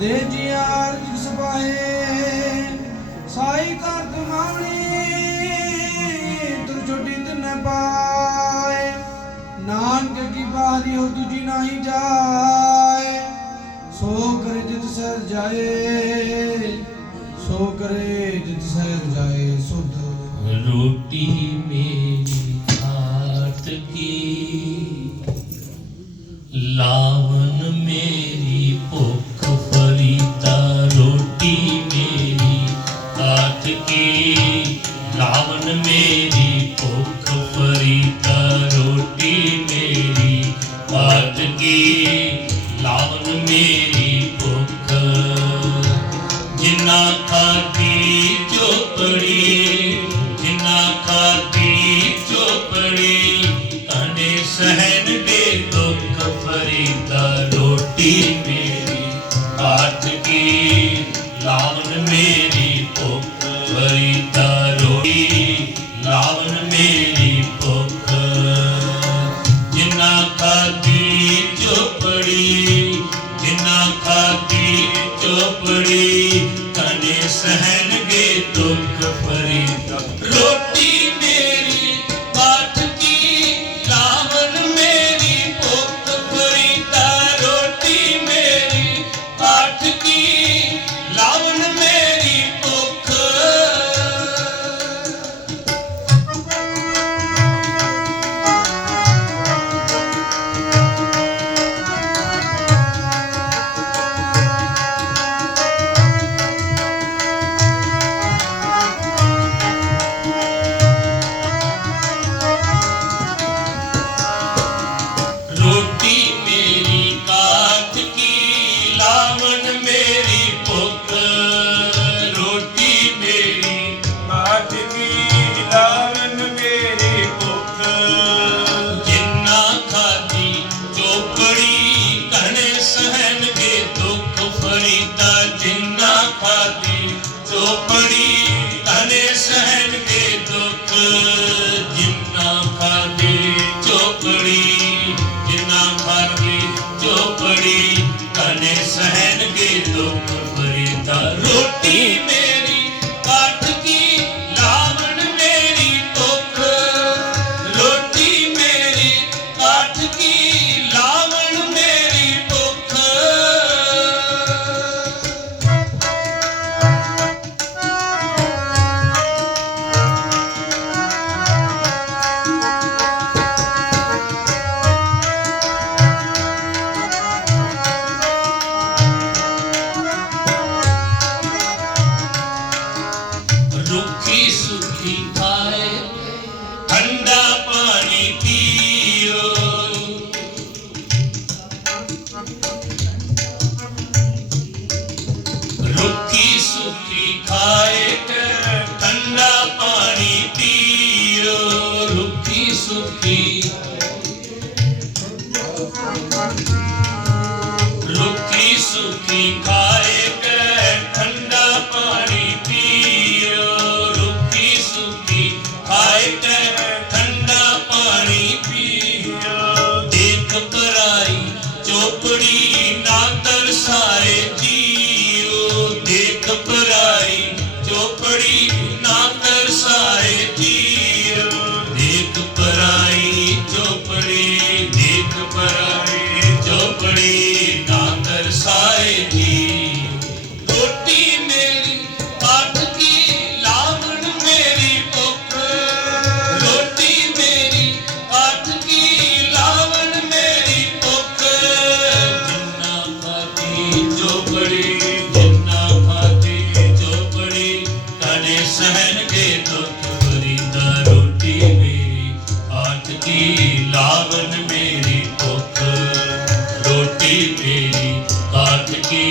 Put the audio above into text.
ਦੇ ਜੀ ਆਰਜ ਸਪਾਹੇ ਸਾਈ ਕਰ ਤੁਮਾਵਣੀ ਤੁਰ ਛੋਟੀ ਤਿੰਨੇ ਪਾਏ ਨਾਨਕ ਕੀ ਬਾਹਰੀ ਹੋ ਤੁਜੀ ਨਹੀਂ ਜਾਏ ਸੋ ਕਰੇ ਜਿਤ ਸਹਿ ਜਾਏ सो करे जित सहज जाए सुध रोटी मेरी हाथ की लावन मेरी भुख फरीदा रोटी मेरी हाथ की लावन मेरी भुख फरीदा रोटी मेरी हाथ की लावन मेरी भुख जिन्ना खाती चोपड़ी जिन्ना खाती चोपड़ी कने सहन दे दुख फरीदा रोटी मेरी हाथ की लावन मेरी भुख फरीदा रोटी लावन मेरी भुख जिन्ना खाती चोपड़ी जिन्ना खाती चोपड़ी सहन गे दुख फरीदा रोटी मेरी काठ की लावन मेरी भुख फरीदा रोटी मेरी काठ की लावन मेरी भुख चोपड़ी तने सहन के दुख जिन्ना खादी चोपड़ी जिन्ना खादी चोपड़ी तने सहन के दुख फरीदा रोटी मेरी काठ की लावन मेरी भुख रोटी मेरी काठ की लावन मेरी भुख रुखी सुखी खाए ठंडा पानी पियो रुखी सुखी खाए ठंडा पानी पियो रुखी सुखी रुखी सुखी खाए ठंडा पानी पियो रुखी सुखी खाए ठंडा पानी पियो देख पराई चोपड़ी ना तरसाए जियो देख पराई चोपड़ी ना तरसाए जियो देख पराई चोपड़ी देख पराई चोपड़ी ना तरसाए जियो रोटी मेरी काठ की लावन मेरी भुख रोटी मेरी काठ की लावन मेरी भुख जिन्ना खाती चोपड़ी जिन्ना खाती चोपड़ी तने सहन के दुख फरीदा रोटी मेरी काठ की लावन मेरी भुख रोटी मेरी काठ की